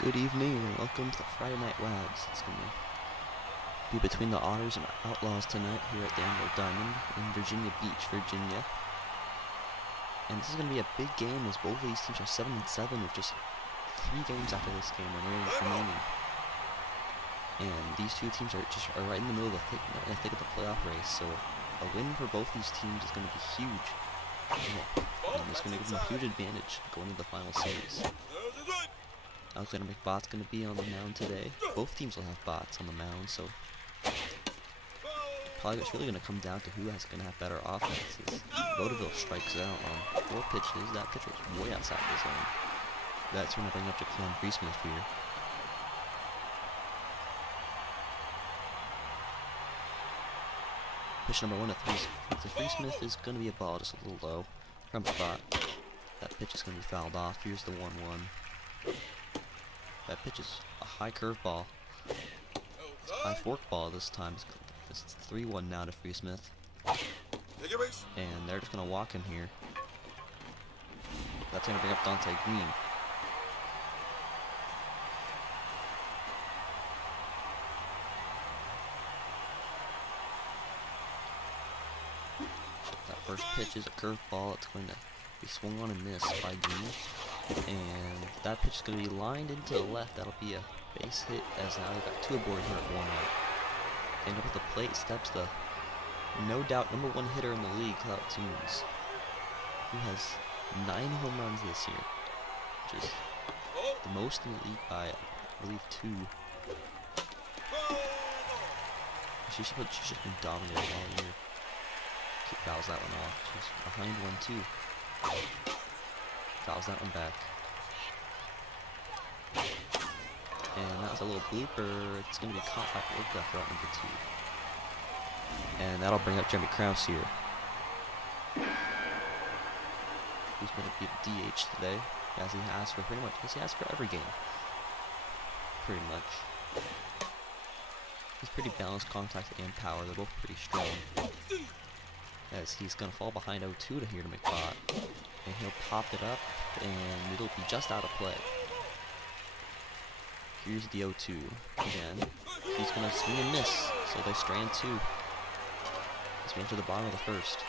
Good evening and welcome to the Friday Night WABS. It's going to be between the Otters and Outlaws tonight here at the Emerald Diamond in Virginia Beach, Virginia. And this is going to be a big game as both of these teams are 7-7 with just 3 games after this game remaining. And these two teams are right in the middle of the thick of the playoff race, so a win for both these teams is going to be huge. And it's going to give them a huge advantage going into the final series. Alexander McBot's going to be on the mound today. Both teams will have bots on the mound, so probably it's really going to come down to who is going to have better offenses. Vaudeville strikes out on 4 pitches. That pitch was way outside the zone. That's when I bring up Jaquan Freesmith here. Pitch number 1 to Freesmith is going to be a ball, just a little low from McBot. That pitch is going to be fouled off. Here's the 1-1. That pitch is a high curve ball. It's a high fork ball this time. It's 3-1 now to Freesmith. And they're just going to walk him here. That's going to bring up Dante Green. That first pitch is a curve ball. It's going to be swung on and missed by Green. And that pitch is going to be lined into the left. That'll be a base hit, as now they've got 2 aboard here at 1 out. And up at the plate steps the no doubt #1 hitter in the league, Clout Tunes, who has 9 home runs this year, which is the most in the league by, I believe, 2. She should have been dominated all year. She fouls that one off. She's behind 1-2. Fouls that one back. And that was a little blooper. It's going to be caught by Orca for out number 2. And that'll bring up Jeremy Krause here, who's going to be a DH today, as he has for every game. Pretty much. He's pretty balanced contact and power. They're both pretty strong. As he's going to fall behind 0-2 to here to McBot. And he'll pop it up, and it'll be just out of play. Here's the 0-2 again. He's going to swing and miss, so they strand 2. As we enter the bottom of the first.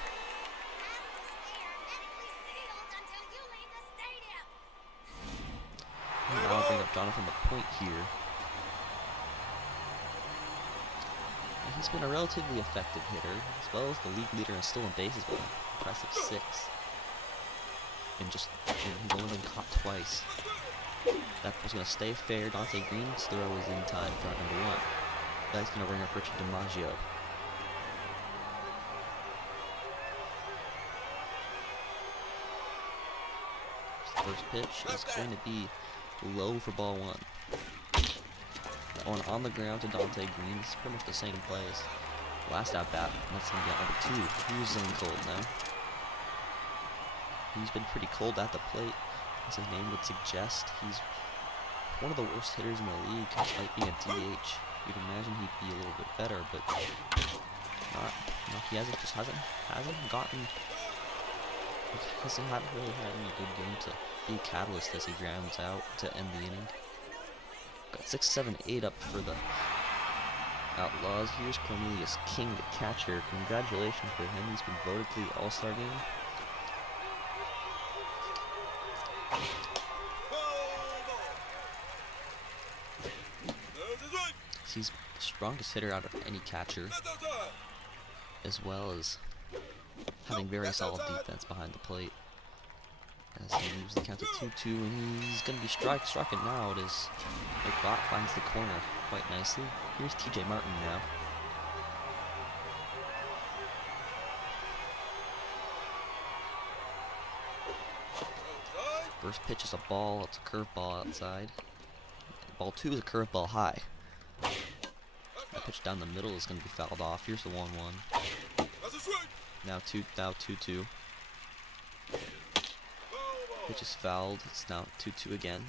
And now I'll bring up Jonathan the point here. And he's been a relatively effective hitter, as well as the league leader in stolen bases with an impressive 6. And he's only been caught twice. That was going to stay fair. Dante Green's throw is in time for out number 1. That's going to bring up Richard DiMaggio. First pitch is going to be low for ball 1. That one on the ground to Dante Green. It's pretty much the same play as last at bat. That's going to be out number 2. He's zone cold now. He's been pretty cold at the plate, as his name would suggest. He's one of the worst hitters in the league, despite being a DH. You'd imagine he'd be a little bit better, but not. He hasn't really had any good game to be a catalyst as he grounds out to end the inning. Got 6, 7, 8 up for the Outlaws. Here's Cornelius King, the catcher. Congratulations to him. He's been voted to the All-Star game. He's the strongest hitter out of any catcher, as well as having very solid defense behind the plate. As he moves the count to 2-2, and he's going to be striking out as McBot finds the corner quite nicely. Here's TJ Martin now. First pitch is a ball. It's a curveball outside. Ball 2 is a curveball high. That pitch down the middle is going to be fouled off. Here's the 1-1. Now 2-2. Pitch is fouled. It's now 2-2 again.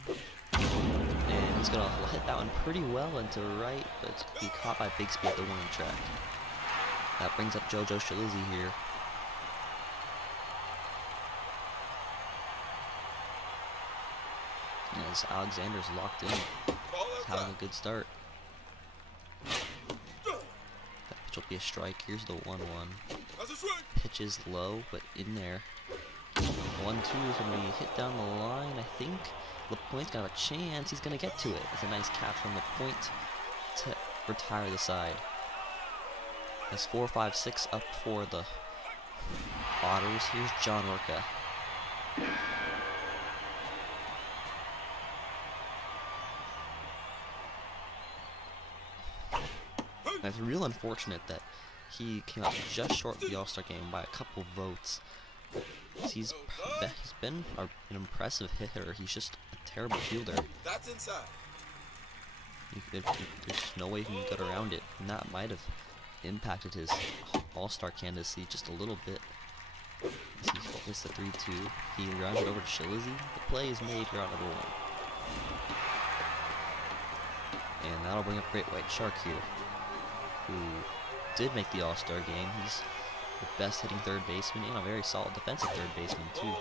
And he's going to hit that one pretty well into right, but it's going to be caught by Bigsby at the warning track. That brings up JoJo Shalizzi here. as Alexander's locked in. He's having a good start. That pitch will be a strike. Here's the 1-1. Pitch is low, but in there. 1-2 is going to be hit down the line, I think. LaPointe's got a chance. He's going to get to it. It's a nice catch from LaPointe to retire the side. That's 4-5-6 up for the Otters. Here's John Orca. And it's real unfortunate that he came out just short of the All-Star game by a couple votes. He's been an impressive hitter. He's just a terrible fielder. That's inside. There's no way he can get around it, and that might have impacted his All-Star candidacy just a little bit. He hits the 3-2. He rounds it over to Shilizzy. The play is made for out number 1. And that'll bring up Great White Shark here, who did make the All-Star game. He's the best hitting third baseman and a very solid defensive third baseman too.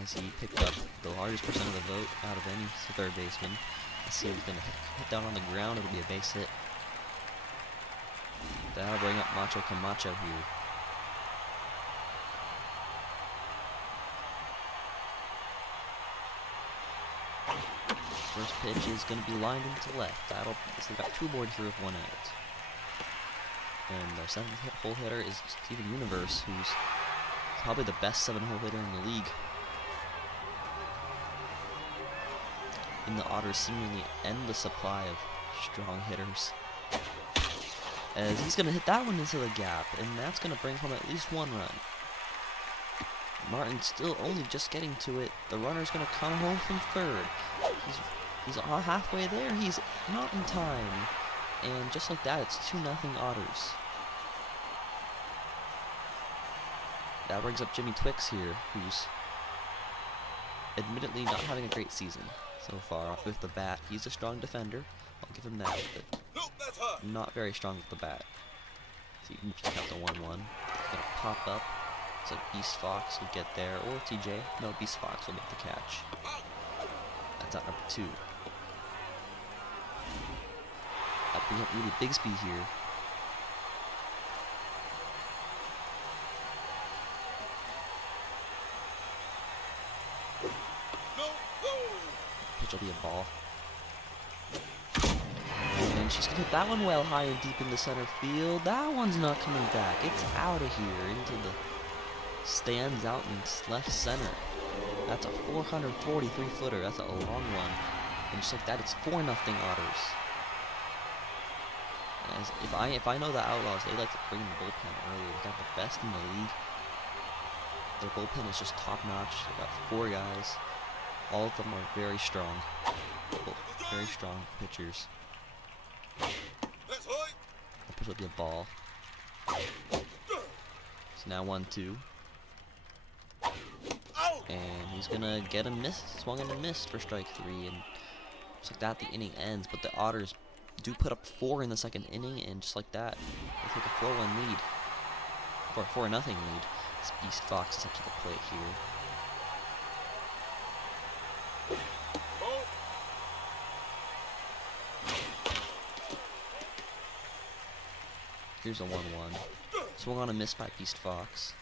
As he picked up the largest percent of the vote out of any third baseman. Let's see if he's gonna hit down on the ground. It'll be a base hit. That'll bring up Macho Camacho here. First pitch is going to be lined into left. They've got 2 aboard here with 1 out. And their 7th hole hitter is Steven Universe, who's probably the best 7-hole hitter in the league. In the Otters' seemingly endless supply of strong hitters. As he's going to hit that one into the gap, and that's going to bring home at least 1 run. Martin's still only just getting to it. The runner's going to come home from third. He's all halfway there. He's not in time. And just like that, it's 2-0 Otters. That brings up Jimmy Twix here, who's admittedly not having a great season so far with the bat. He's a strong defender. I'll give him that, but not very strong with the bat. So you can check out the 1-1. He's going to pop up. So Beast Fox will get there, or TJ. No, Beast Fox will make the catch. That's out number 2. That brings up Rudy Bigsby here. Pitch will be a ball. And she's gonna hit that one well high and deep into center field. That one's not coming back. It's out of here into the stands out in left center. That's a 443-footer. That's a long one. And just like that, it's 4-0 Otters. As if I know the Outlaws, they like to bring the bullpen early. They got the best in the league. Their bullpen is just top notch. They got 4 guys. All of them are very strong. Very strong pitchers. That pitch will be a ball. So now 1-2. And he's gonna get a miss, swung and a missed for strike 3, and just like that the inning ends. But the Otters do put up 4 in the 2nd inning, and just like that, they take a 4-1 lead, or 4-0 lead. This Beast Fox is up to the plate here. Here's a 1-1. Swung on a miss by Beast Fox.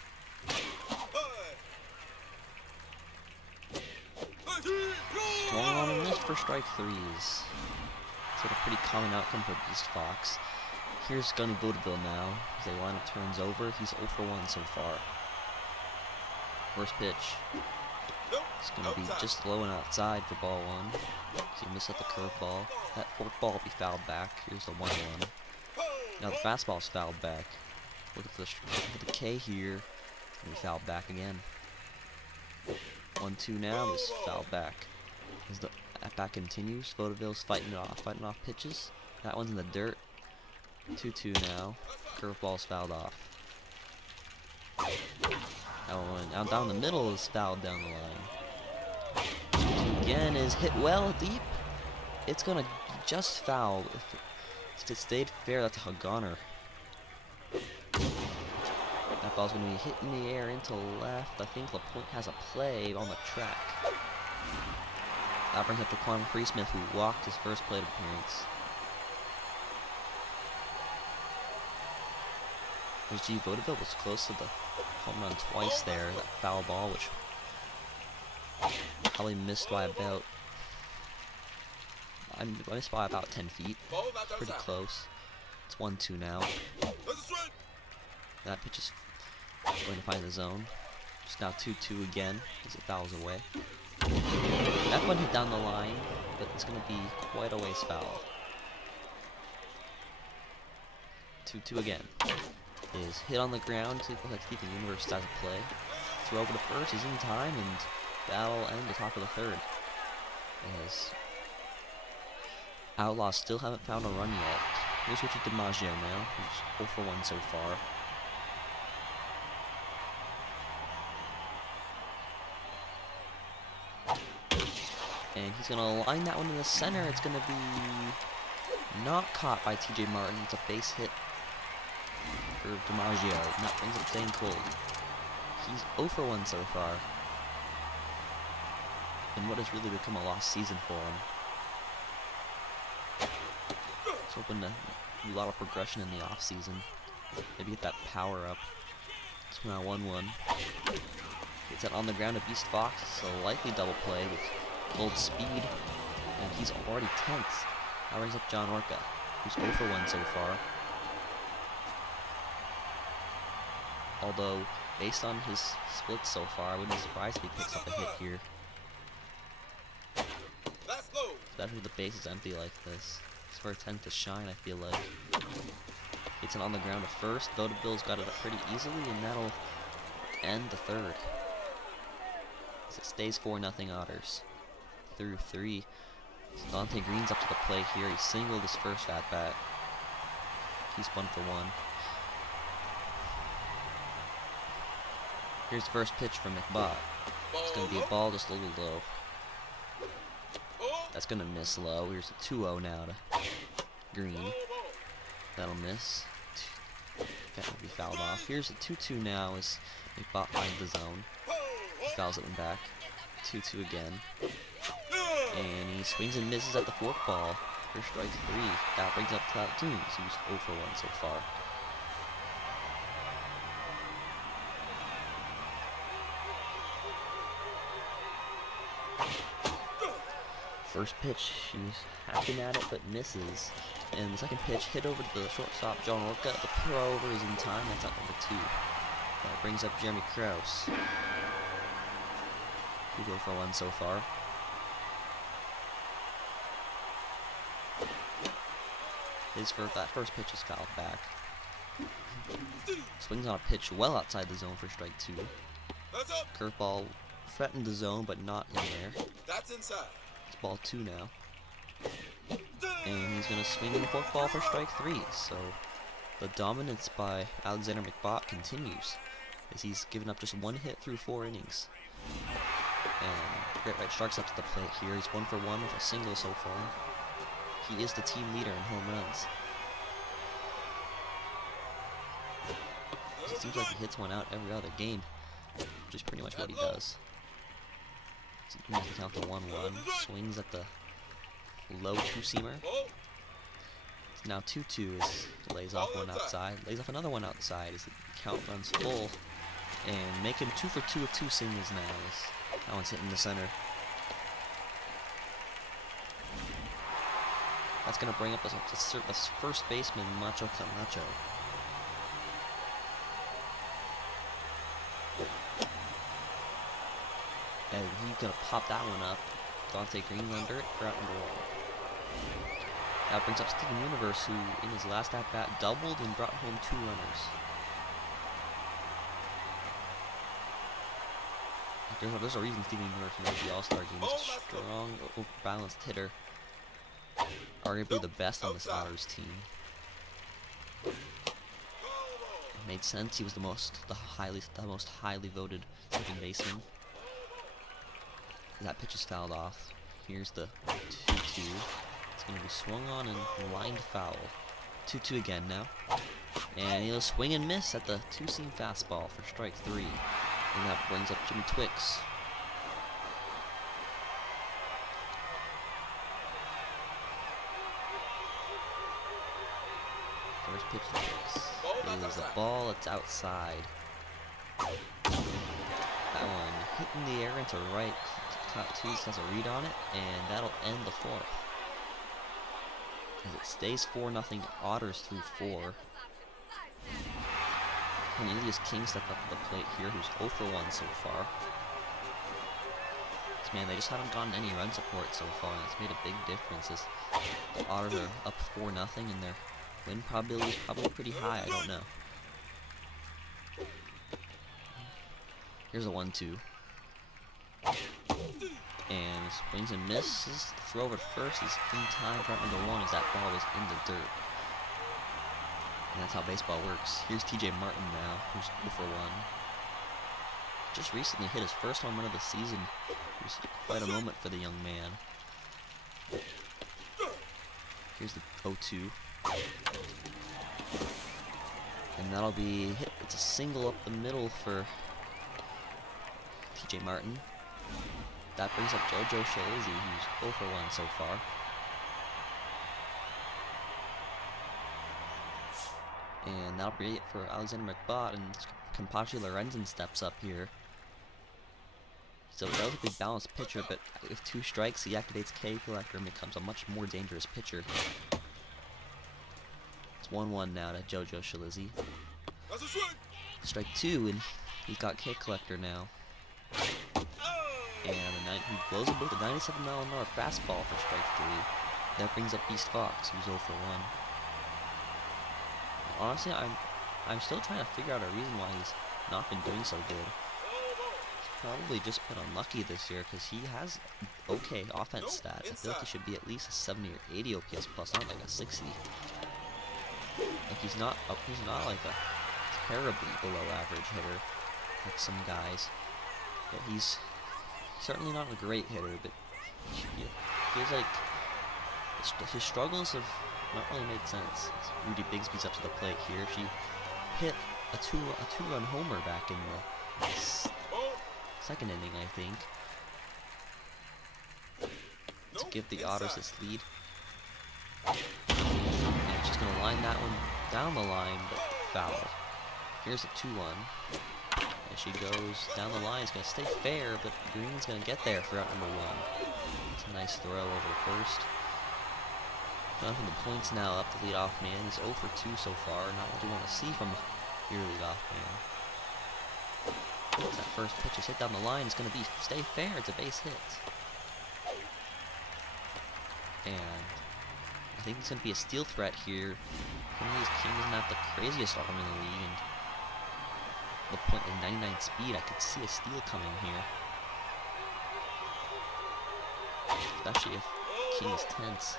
Swung on a miss for strike 3s. So a pretty common outcome for Beast Fox. Here's Gunny Vaudeville now. As they lineup turns over, he's 0 for 1 so far. First pitch. It's going to be just low and outside for ball 1. So he missed at the curveball. That fork ball will be fouled back. Here's the 1-1. Now the fastball's fouled back. Look at the K here. And we fouled back again. 1-2 now, just fouled back. As the at-bat continues, Vaudeville's fighting off pitches. That one's in the dirt. 2-2 now. Curveball's fouled off. That one out down the middle is fouled down the line. 2-2 again is hit well deep. It's gonna just foul. If it stayed fair, that's a goner. That ball's going to be hit in the air into left. I think LaPointe has a play on the track. That brings up to Quan Priestman, who walked his first plate appearance. There's G. Vaudeville was close to the home run twice there. That foul ball, which probably missed by about, I missed by about 10 feet. Pretty close. It's 1-2 now. That pitch is going to find the zone. It's now 2-2 again as it fouls away. That one hit down the line, but it's going to be quite a ways foul. 2-2 again. Is hit on the ground. Looks like Steven Universe starts to play. Throw over to first is in time, and that'll end the top of the third. As Outlaws still haven't found a run yet. Here's Richard DiMaggio now, who's 0 for 1 so far. And he's going to line that one in the center. It's going to be not caught by TJ Martin. It's a base hit for DiMaggio. And that brings up Zane Cole. He's 0 for 1 so far. In what has really become a lost season for him. He's hoping to do a lot of progression in the offseason. Maybe get that power up. It's now 1-1. Gets it on the ground to Beast Fox. It's a likely double play with Gold speed, and he's already 10th. That brings up John Orca, who's 0 for 1 so far. Although, based on his splits so far, I wouldn't be surprised if he picks up a hit here. Especially the base is empty like this. It's for a 10th to shine, I feel like. Gets it on the ground at first. Vaudeville's got it up pretty easily, and that'll end the third. As it stays 4-0 Otters. Through 3. Dante Green's up to the plate here. He singled his first at bat. He's 1 for 1. Here's the first pitch from McBot. It's going to be a ball just a little low. That's going to miss low. Here's a 2-0 now to Green. That'll miss. That will be fouled off. Here's a 2-2 now as McBot finds the zone. He fouls it one back. 2-2 again. And he swings and misses at the fork ball for strike 3. That brings up Clout Toons, who's 0 for 1 so far. First pitch, he's hacking at it but misses. And the second pitch hit over to the shortstop, John Orca. The throw over is in time. That's at number 2. That brings up Jeremy Krause, who's 0 for 1 so far. That first pitch is fouled back. Swings on a pitch well outside the zone for strike 2. Curveball threatened the zone, but not in there. That's inside. It's ball 2 now. And he's going to swing in the fork ball for strike 3. So the dominance by Alexander McBot continues, as he's given up just 1 hit through 4 innings. And Great White Sharks up to the plate here. He's 1 for 1 with a single so far. He is the team leader in home runs. It seems like he hits one out every other game, which is pretty much what he does. So he makes the count to 1-1. Swings at the low 2-seamer. It's now 2-2 as he lays off one outside. Lays off another one outside as the count runs full. And make him 2 for 2 with 2 singles now as that one's hitting the center. That's going to bring up the first baseman, Macho Camacho. And he's going to pop that one up. Dante Green under it for out number 1. That brings up Steven Universe, who in his last at-bat doubled and brought home 2 runners. There's a reason Steven Universe made the All-Star game. He's a strong, balanced hitter. Arguably the best on this Otters team. It made sense. He was the most highly voted second baseman. That pitch is fouled off. Here's the 2-2. It's going to be swung on and lined foul. 2-2 again now. And he'll swing and miss at the 2-seam fastball for strike 3. And that brings up Jimmy Twix. First pitch is a ball. It's outside. That one hit in the air into right. Otters has a read on it, and that'll end the fourth. As it stays 4-0, Otters through 4. Cornelius King stepped up to the plate here, who's 0 for 1 so far. Man, they just haven't gotten any run support so far, and it's made a big difference. As the Otters are up 4-0, and their win probability is probably pretty high. I don't know. Here's a 1-2. And swings and misses. The throw over to first is in time for number 1 as that ball was in the dirt. And that's how baseball works. Here's TJ Martin now, who's 0 for 1. Just recently hit his first home run of the season. It was quite a moment for the young man. Here's the 0-2. And that'll be hit. It's a single up the middle for TJ Martin. That brings up JoJo Shalazy, who's 0 for 1 so far. And that'll be it for Alexander McBot, and Compachi Lorenzen steps up here. So a relatively balanced pitcher, but with 2 strikes, he activates K Collector and becomes a much more dangerous pitcher. It's 1-1 now to JoJo Shalazy. Strike 2, and he's got K Collector now. And he blows him with a 97-mile-an-hour fastball for strike 3. That brings up Beast Fox, who's 0 for 1. Honestly, I'm still trying to figure out a reason why he's not been doing so good. He's probably just been unlucky this year because he has okay offense stats. I feel like he should be at least a 70 or 80 OPS plus, not like a 60. Like he's not like a terribly below average hitter like some guys. But he's certainly not a great hitter, but it feels like his struggles have not really made sense. Rudy Bigsby's up to the plate here. She hit a two-run homer back in the second inning, I think, to give the Otters this lead. And she's gonna line that one down the line, but foul. Here's a 2-1. As she goes down the line, it's gonna stay fair, but Green's gonna get there for out number 1. It's a nice throw over first. Jonathan, the points now up. The leadoff man is 0 for 2 so far. Not what you want to see from your leadoff man. That first pitch is hit down the line. It's going to stay fair. It's a base hit. And I think it's going to be a steal threat here. Cornelius King doesn't have the craziest arm in the league. And the point of 99 speed, I could see a steal coming here. Especially if King is tense.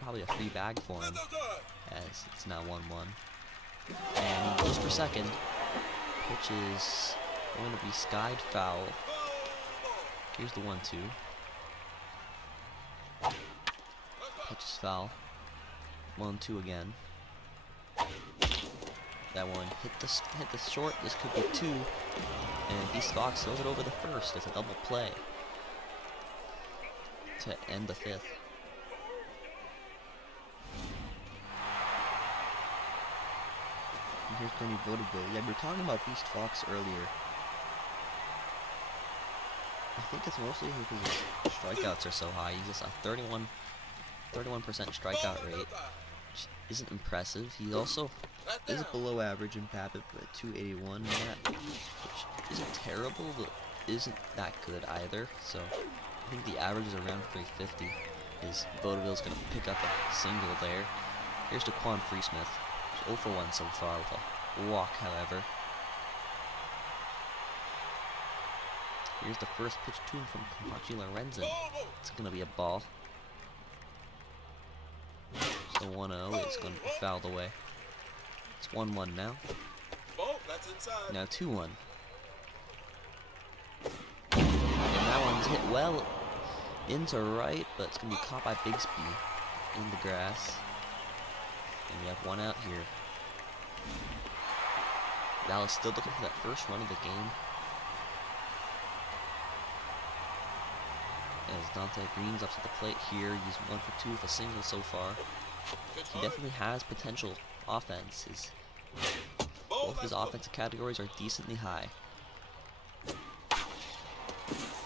Probably a free bag for him, as it's now 1-1. And he goes for second. Pitch is going to be skied foul. Here's the 1-2. Pitch is foul. 1-2 again. That one hit the short. This could be 2. And Beast Fox throws it over the first. It's a double play to end the 5th. Here's Tony Vodeville. Yeah, we were talking about Beast Fox earlier. I think it's mostly because his strikeouts are so high. He's just a 31% strikeout rate, which isn't impressive. He also is below average in BABIP at 281, which isn't terrible, but isn't that good either. So I think the average is around 350. Vaudeville's going to pick up a single there. Here's Daquan Freesmith. 0 for 1 so far with a walk, however. Here's the first pitch to him from Compachi Lorenzen. It's going to be a ball. So 1-0 is going to be fouled away. It's 1-1 now. Now 2-1. And that one's hit well into right, but it's going to be caught by Bigsby in the grass. And we have 1 out here. Dallas still looking for that first run of the game. As Dante Green's up to the plate here. He's 1 for 2 with a single so far. he definitely has potential offense. Both his offensive categories are decently high.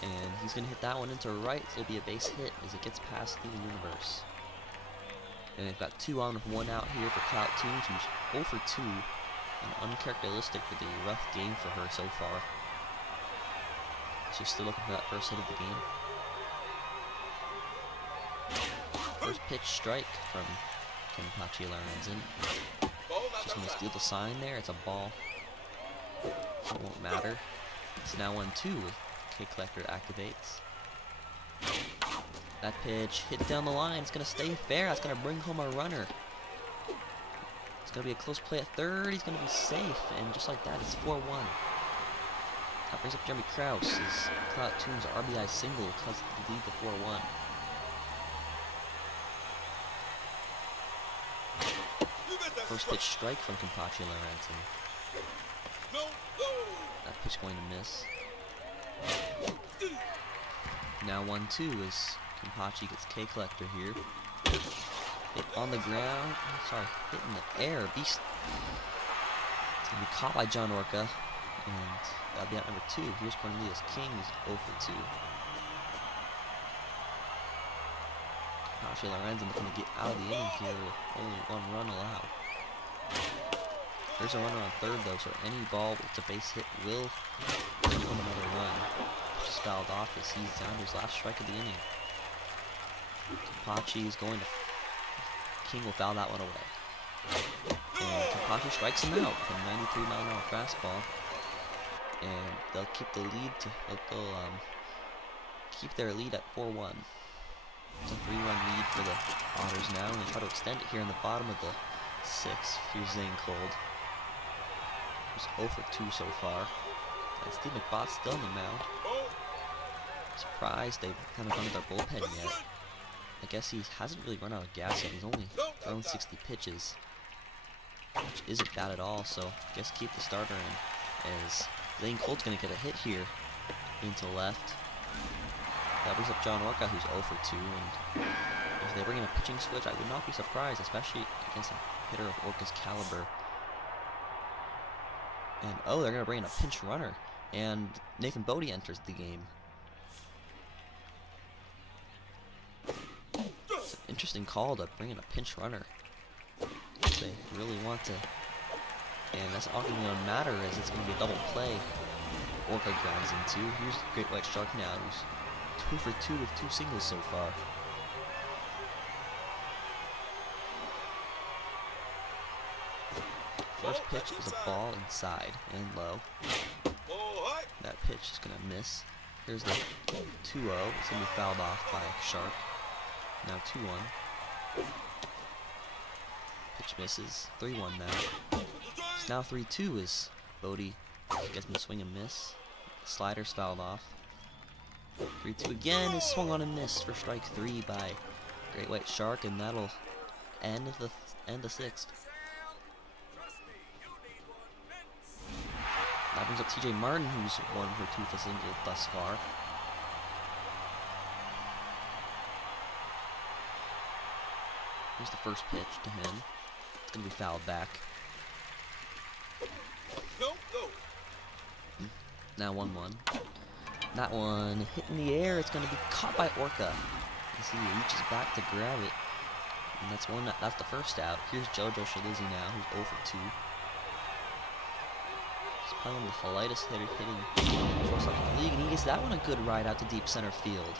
And he's going to hit that one into right, so it'll be a base hit as it gets past the universe. And they've got 2 on with 1 out here for Clout Tunes, who's 0 for 2. And uncharacteristic for the rough game for her so far. She's still looking for that first hit of the game. First pitch strike from Kenpachi Lorenzen. Just going to steal the sign there. It's a ball. It won't matter. It's now 1-2 with K Collector activates. That pitch hit down the line. It's going to stay fair. That's going to bring home a runner. It's going to be a close play at third. He's going to be safe. And just like that, it's 4-1. That brings up Jeremy Krause as Clout Tunes RBI single cuts the lead to 4-1. First pitch strike from Kenpachi Lorenzen. That pitch going to miss. Now 1-2 as Kenpachi gets K Collector here. Hit on the ground. Sorry, hit in the air. Beast. It's going to be caught by John Orca. And that'll be out number 2. Here's Cornelius King, who's 0 for 2. Kenpachi Lorenzen looking to get out of the inning here with only 1 run allowed. There's a runner on third though, so any ball with a base hit will bring home another run. Just fouled off as he's down to his last strike of the inning. Kenpachi is going to... King will foul that one away. And Kenpachi strikes him out from 93-mile-an-hour fastball. And they'll keep the lead to... They'll keep their lead at 4-1. It's a 3-run lead for the Otters now, and they try to extend it here in the bottom of the 6th. Here's Zane Cold. He's 0 for 2 so far. And Steve McBot's still on the mound. Surprised they haven't gone to their bullpen yet. I guess he hasn't really run out of gas yet. He's only thrown 60 pitches, which isn't bad at all, so I guess keep the starter in, as Zane Cold's going to get a hit here into left. That brings up John Orca, who's 0 for 2, and if they bring in a pitching switch, I would not be surprised, especially against a hitter of Orca's caliber. And oh, they're going to bring in a pinch runner, and Nathan Bodie enters the game. It's an interesting call to bring in a pinch runner. They really want to, and that's not going to matter as it's going to be a double play. Orca grounds into. Here's Great White Shark now, who's 2 for 2 with 2 singles so far. First pitch is a ball inside and low. That pitch is going to miss. Here's the 2-0. It's going to be fouled off by Shark. Now 2-1. Pitch misses. 3-1 now. It's now 3-2 as Bodie gets him to swing and miss. Slider's fouled off. 3-2 again is swung on and missed for strike 3 by Great White Shark, and that'll end the 6th. That brings up TJ Martin, who's 1 for 2 for single thus far. Here's the first pitch to him. It's going to be fouled back. Now 1-1. That one hit in the air. It's going to be caught by Orca. You see, he reaches back to grab it. And that's the first out. Here's JoJo Shalizzi now, who's 0 for 2. He's probably one of the lightest hitter hitting shortstop in the league, and he gets that one a good ride out to deep center field.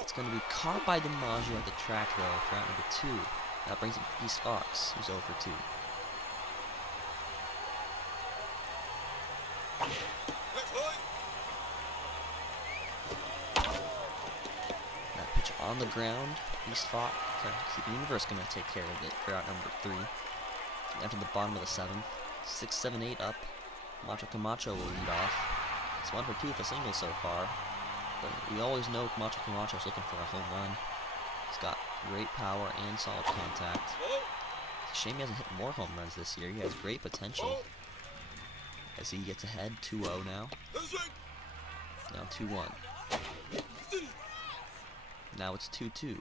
It's going to be caught by DiMaggio at the track, though, for out number 2. That brings him East Fox, who's 0 for 2. That pitch on the ground. East Fox, the Universe going to take care of it for out number 3. After the bottom of the 7th. 6, 7, 8 up. Macho Camacho will lead off. It's 1 for 2 with a single so far. But we always know Macho Camacho's looking for a home run. He's got great power and solid contact. It's a shame he hasn't hit more home runs this year. He has great potential. As he gets ahead, 2-0 now. Now 2-1. Now it's 2-2.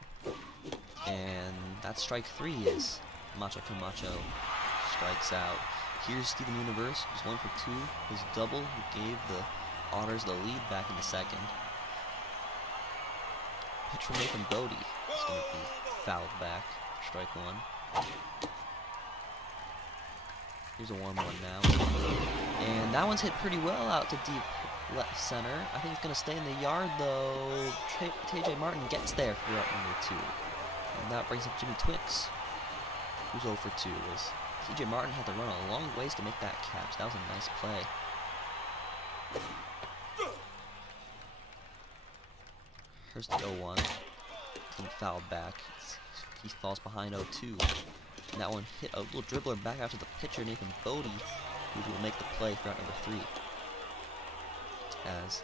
And that's strike 3 is Macho Camacho strikes out. Here's Steven Universe, who's 1 for 2. His double gave the Otters the lead back in the second. Pitch from Nathan Bodie is going to be fouled back for strike 1. Here's a 1-1 now. And that one's hit pretty well out to deep left center. I think it's going to stay in the yard though. TJ Martin gets there for out number 2. And that brings up Jimmy Twix, who's 0 for 2. As TJ Martin had to run a long ways to make that catch. That was a nice play. Here's the 0-1. It's going to be fouled back. He falls behind 0-2. And that one hit a little dribbler back after the pitcher, Nathan Bodie, who will make the play for out number 3. As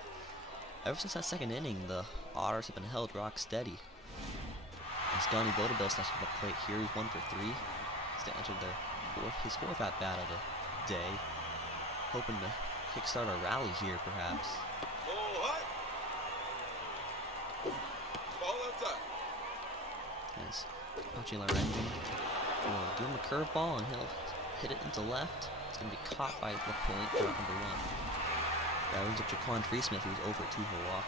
ever since that second inning, the Otters have been held rock steady. As Scotty Vodabell steps to the plate here, he's 1 for 3. He's to enter his 4th at bat of the day, hoping to kickstart a rally here, perhaps. As Pachi Lorenzen will give him a curveball and he'll hit it into left. It's going to be caught by LaPointe for out number 1. That brings up Jaquan Freesmith, who's 0 for 2 for a walk.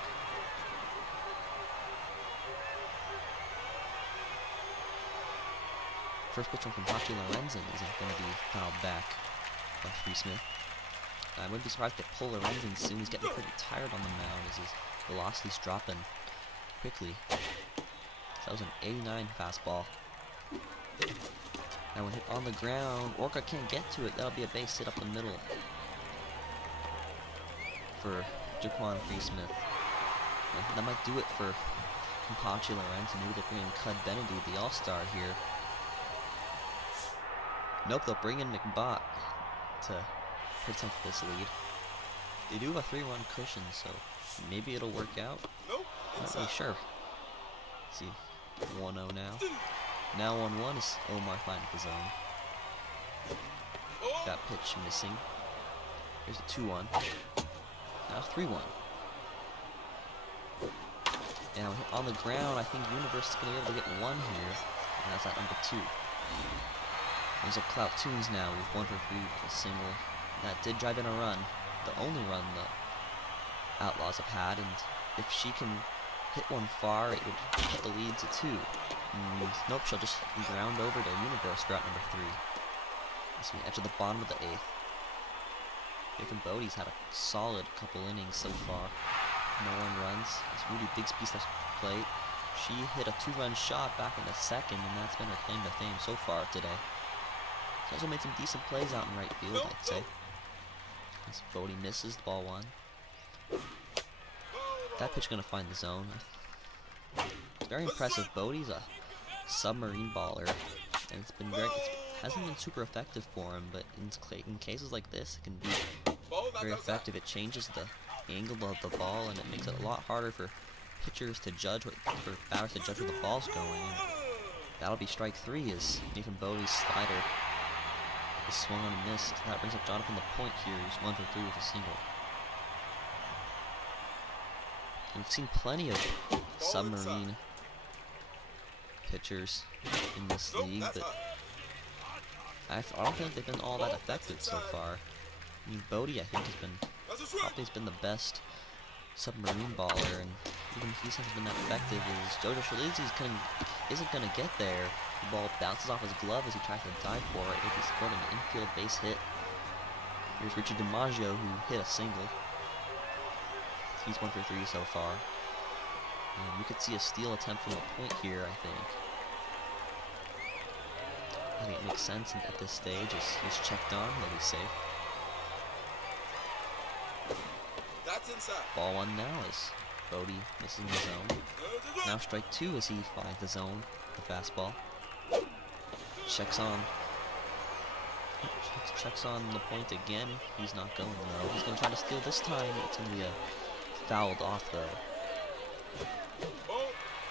First pitch from Pachi Lorenzen is going to be fouled back by Freesmith. I wouldn't be surprised if they pull Lorenzen soon. He's getting pretty tired on the mound as his velocity's dropping quickly. That was an 89 fastball. That one hit on the ground. Orca can't get to it. That'll be a base hit up the middle for Jaquan Freesmith. That might do it for Pachi Lorenzen. Maybe they'll bring in Cud Benedy, the all-star here. Nope, they'll bring in McBot to protect this lead. They do have a 3-run cushion, so maybe it'll work out. Not really sure. Let's see, 1-0 now. Now 1-1 is Omar finding the zone. That pitch missing. Here's the 2-1. Now 3-1. And on the ground, I think Universe is going to be able to get 1 here. And that's at number 2. There's a Clout Tunes now with 1 for 3 with a single. That did drive in a run. The only run the Outlaws have had. And if she can hit one far, it would cut the lead to 2. Nope, she'll just ground over to Universe for out number 3. As we enter the bottom of the 8th. Nathan Bodie's had a solid couple innings so far. No 1 runs. It's Rudy Bixby steps to the plate. She hit a 2-run shot back in the second, and that's been her claim to fame so far today. She also made some decent plays out in right field, I'd say. As Bodie misses, ball 1. That pitch gonna find the zone. It's very impressive. Bodie's a submarine baller, and it's been hasn't been super effective for him, but in cases like this, it can be very effective. It changes the angle of the ball, and it makes it a lot harder for pitchers to judge, for batters to judge where the ball's going. And that'll be strike 3 as Nathan Bodie's slider is swung on and missed. That brings up Jonathan LaPointe here, who's 1 for 3 with a single. And we've seen plenty of submarine pitchers in this league, but I don't think they've been all that effective so far. I mean, Bodie, I think, has been the best submarine baller, and even if he hasn't been that effective, is Jojo Shalizzi isn't going to get there. The ball bounces off his glove as he tries to dive for it. He scored an infield base hit. Here's Richard DiMaggio, who hit a single. He's 1 for 3 so far. And we could see a steal attempt from LaPointe here, I think. I think it makes sense at this stage as he's checked on, he'll be safe. That's inside. Ball 1 now as Bodie misses the zone. Now strike 2 as he finds the zone, the fastball. Checks on LaPointe again. He's not going though. He's going to try to steal this time. It's going to be fouled off though.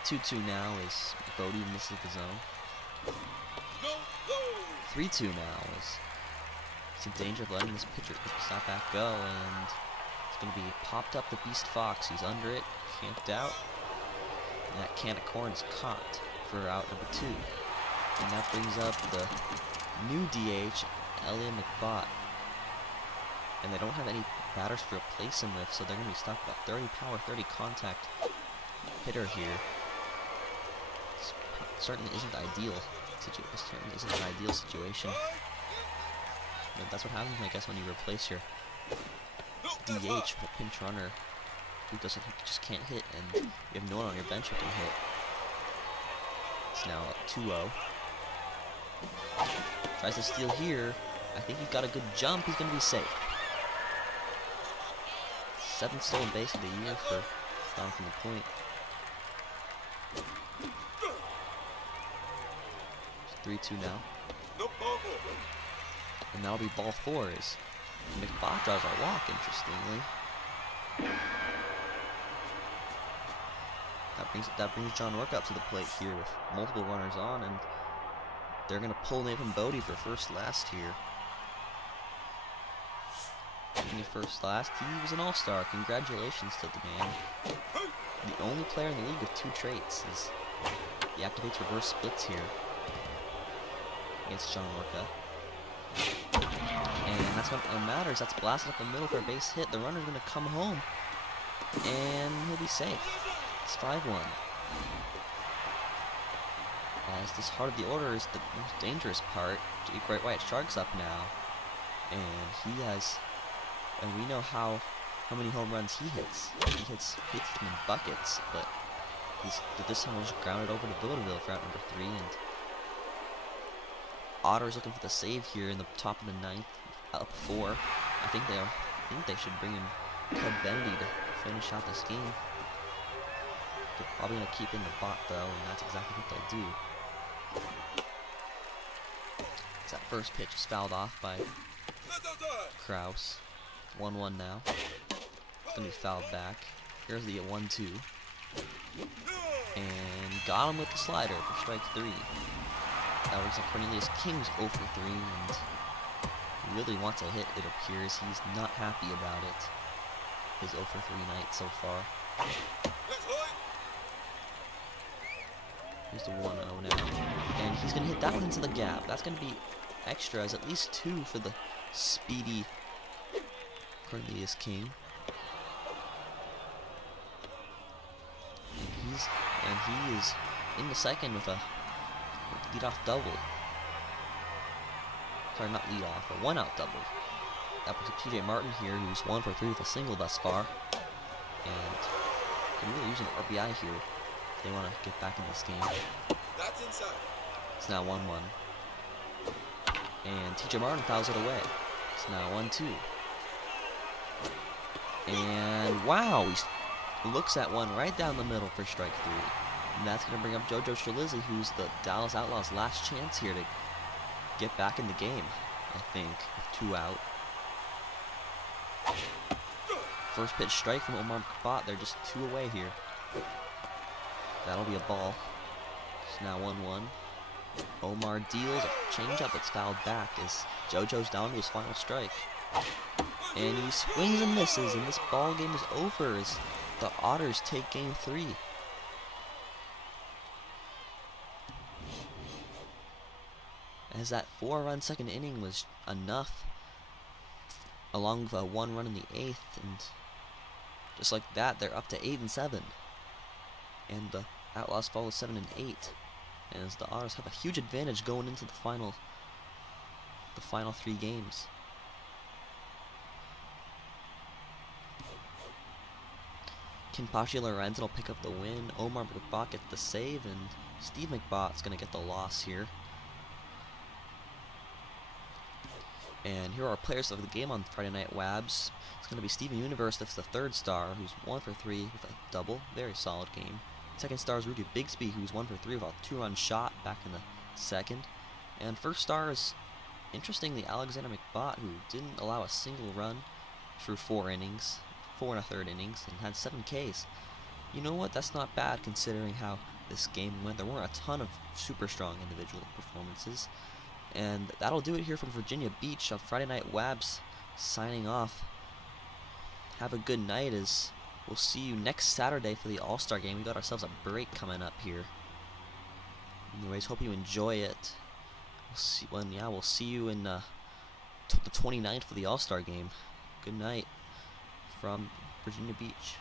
2-2 now as Bodie misses the zone. 3-2 now as he's in danger of letting this pitcher stop back go, and it's going to be popped up the Beast Fox. He's under it, camped out, and that can of corn is caught for out number 2. And that brings up the new DH, Elliot McBot. And they don't have any batters to replace him with, so they're going to be stuck with a 30 power, 30 contact hitter here. Certainly isn't ideal. Certainly isn't an ideal situation. But that's what happens, I guess, when you replace your DH with a pinch runner who just can't hit, and you have no one on your bench who can hit. It's now 2-0. Tries to steal here. I think he's got a good jump. He's going to be safe. 7th stolen base of the year for down from the point. It's 3-2 now. And that'll be ball 4 as McBot draws a walk, interestingly. That brings John Work up to the plate here with multiple runners on, and they're going to pull Nathan Bodie for first last here. Speaking of first last, he was an all-star. Congratulations to the man. The only player in the league with 2 traits is he activates reverse splits here against John Orca. And that's what matters. That's blasted up the middle for a base hit. The runner's going to come home, and he'll be safe. It's 5-1. As this heart of the order is the most dangerous part. Great White Shark's up now, and we know how many home runs he hits. He hits them in buckets, but this time was grounded over to Villaville for out number 3, and Otters looking for the save here in the top of the 9th, up 4. I think they should bring in Ted Benedy to finish out this game. They're probably gonna keep in the bot though, and that's exactly what they'll do. That first pitch is fouled off by Kraus. 1-1 now. It's gonna be fouled back. Here's the 1-2. And got him with the slider for strike 3. That was Cornelius King's 0 for 3, and he really wants a hit, it appears. He's not happy about it. His 0 for 3 night so far. Here's the 1-0 now. And he's going to hit that one into the gap. That's going to be extra, as at least 2 for the speedy Cornelius King. And he is in the second with a leadoff double. Sorry, not leadoff, a 1-out double. That was TJ Martin here, who's 1 for 3 with a single thus far. And can really use an RBI here if they want to get back in this game. That's inside. It's now 1-1. And TJ Martin fouls it away. It's now 1-2. And wow, he looks at one right down the middle for strike 3. And that's going to bring up JoJo Strelizzi, who's the Dallas Outlaws' last chance here to get back in the game, I think, with 2 out. First pitch strike from Omar McBot. They're just 2 away here. That'll be a ball. It's now 1-1. Omar deals a changeup that's fouled back as JoJo's down to his final strike. And he swings and misses, and this ball game is over as the Otters take game 3. As that 4-run second inning was enough, along with a 1 run in the 8th, and just like that, they're up to 8-7. And the Outlaws follow 7-8. And as the Otters have a huge advantage going into the final 3 games. Kinpachi Lorenzen will pick up the win. Omar McBot gets the save, and Steve McBot's going to get the loss here. And here are our players of the game on Friday Night WABS. It's going to be Steven Universe, that's the 3rd star, who's 1 for 3 with a double. Very solid game. 2nd star is Rudy Bigsby, who's 1 for 3 with a 2-run shot back in the 2nd. And 1st star is, interestingly, Alexander McBot, who didn't allow a single run through 4 innings, 4 1/3 innings, and had 7 Ks. You know what? That's not bad considering how this game went. There weren't a ton of super strong individual performances. And that'll do it here from Virginia Beach on Friday Night WABS. Signing off. Have a good night, as we'll see you next Saturday for the All-Star game. We got ourselves a break coming up here. Anyways, hope you enjoy it. We'll see you in the 29th for the All-Star game. Good night from Virginia Beach.